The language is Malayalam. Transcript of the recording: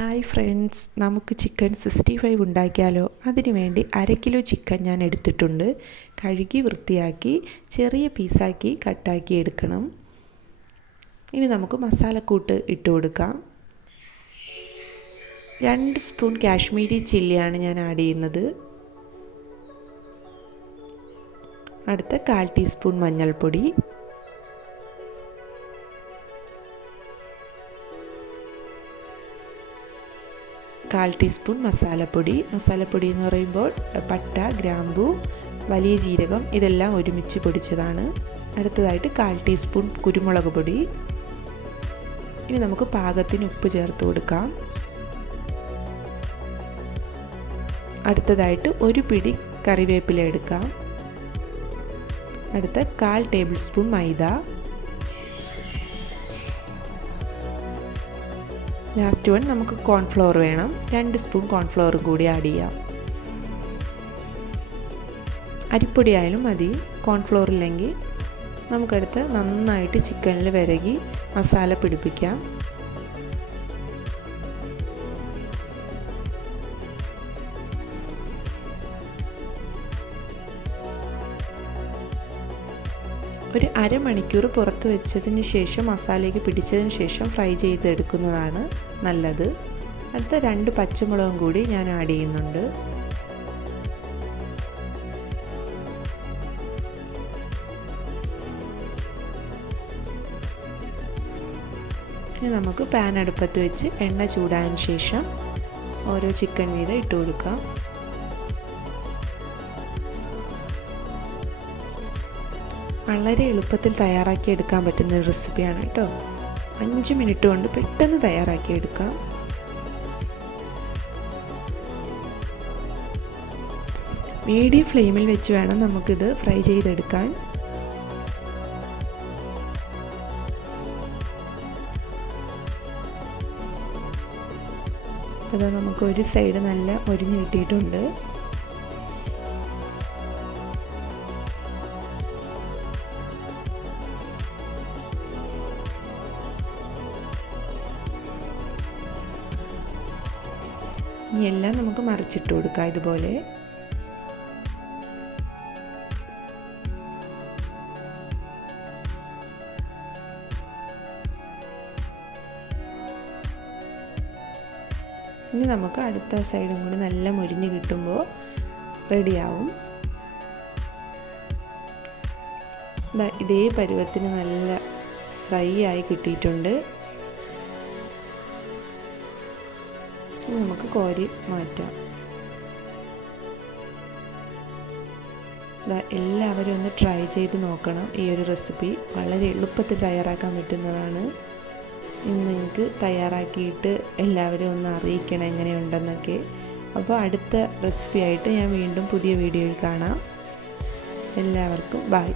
ഹായ് ഫ്രണ്ട്സ് നമുക്ക് ചിക്കൻ സിക്സ്റ്റി ഫൈവ് ഉണ്ടാക്കിയാലോ? അതിനുവേണ്ടി അര കിലോ ചിക്കൻ ഞാൻ എടുത്തിട്ടുണ്ട്. കഴുകി വൃത്തിയാക്കി ചെറിയ പീസാക്കി കട്ടാക്കി എടുക്കണം. ഇനി നമുക്ക് മസാലക്കൂട്ട് ഇട്ട് കൊടുക്കാം. രണ്ട് സ്പൂൺ കാശ്മീരി ചില്ലിയാണ് ഞാൻ ആഡ് ചെയ്യുന്നത്. അടുത്ത കാൽ ടീസ്പൂൺ മഞ്ഞൾപ്പൊടി. കാൽ ടീസ്പൂൺ മസാലപ്പൊടി. മസാലപ്പൊടി എന്ന് പറയുമ്പോൾ പട്ട ഗ്രാമ്പു വലിയ ജീരകം ഇതെല്ലാം ഒരുമിച്ച് പൊടിച്ചതാണ്. അടുത്തതായിട്ട് കാൽ ടീസ്പൂൺ കുരുമുളക് പൊടി. ഇനി നമുക്ക് പാകത്തിന് ഉപ്പ് ചേർത്ത് കൊടുക്കാം. അടുത്തതായിട്ട് ഒരു പിടി കറിവേപ്പില എടുക്കാം. അടുത്ത കാൽ ടേബിൾ സ്പൂൺ മൈദ. ലാസ്റ്റ് വൺ നമുക്ക് കോൺഫ്ലോർ വേണം. രണ്ട് സ്പൂൺ കോൺഫ്ലോറും കൂടി ആഡ് ചെയ്യാം. അരിപ്പൊടി ആയാലും മതി. കോൺഫ്ലോർ ഇല്ലെങ്കിൽ നമുക്കടുത്ത് നന്നായിട്ട് ചിക്കനിൽ വിരകി മസാല പിടിപ്പിക്കാം. ഒരു അരമണിക്കൂർ പുറത്ത് വെച്ചതിന് ശേഷം മസാലയ്ക്ക് പിടിച്ചതിന് ശേഷം ഫ്രൈ ചെയ്തെടുക്കുന്നതാണ് നല്ലത്. അടുത്ത രണ്ട് പച്ചമുളകും കൂടി ഞാൻ ആഡ് ചെയ്യുന്നുണ്ട്. ഇനി നമുക്ക് പാൻ അടുപ്പത്ത് വെച്ച് എണ്ണ ചൂടായതിന് ശേഷം ഓരോ ചിക്കൻ വീതം ഇട്ട് കൊടുക്കാം. വളരെ എളുപ്പത്തിൽ തയ്യാറാക്കി എടുക്കാൻ പറ്റുന്ന ഒരു റെസിപ്പിയാണ് കേട്ടോ. അഞ്ച് മിനിറ്റ് കൊണ്ട് പെട്ടെന്ന് തയ്യാറാക്കി എടുക്കാം മീഡിയം ഫ്ലെയിമിൽ വെച്ച് വേണം നമുക്കിത് ഫ്രൈ ചെയ്തെടുക്കാൻ. അപ്പോൾ നമുക്ക് ഒരു സൈഡ് നല്ല ഒരിഞ്ഞ് കിട്ടിയിട്ടുണ്ട്. ഇനി എല്ലാം നമുക്ക് മറിച്ചിട്ട് കൊടുക്കാം ഇതുപോലെ. ഇനി നമുക്ക് അടുത്ത സൈഡും കൂടി നല്ല മുരിഞ്ഞ് കിട്ടുമ്പോൾ റെഡിയാവും ഇതേ പരുവത്തിന് നല്ല ഫ്രൈ ആയി കിട്ടിയിട്ടുണ്ട്. നമുക്ക് കോരി മാറ്റാം. എല്ലാവരും ഒന്ന് ട്രൈ ചെയ്ത് നോക്കണം. ഈ ഒരു റെസിപ്പി വളരെ എളുപ്പത്തിൽ തയ്യാറാക്കാൻ പറ്റുന്നതാണ്. ഇന്ന് നിങ്ങൾക്ക് തയ്യാറാക്കിയിട്ട് എല്ലാവരും ഒന്ന് അറിയിക്കണം എങ്ങനെയുണ്ടെന്നൊക്കെ. അപ്പോൾ അടുത്ത റെസിപ്പി ആയിട്ട് ഞാൻ വീണ്ടും പുതിയ വീഡിയോയിൽ കാണാം. എല്ലാവർക്കും ബായ്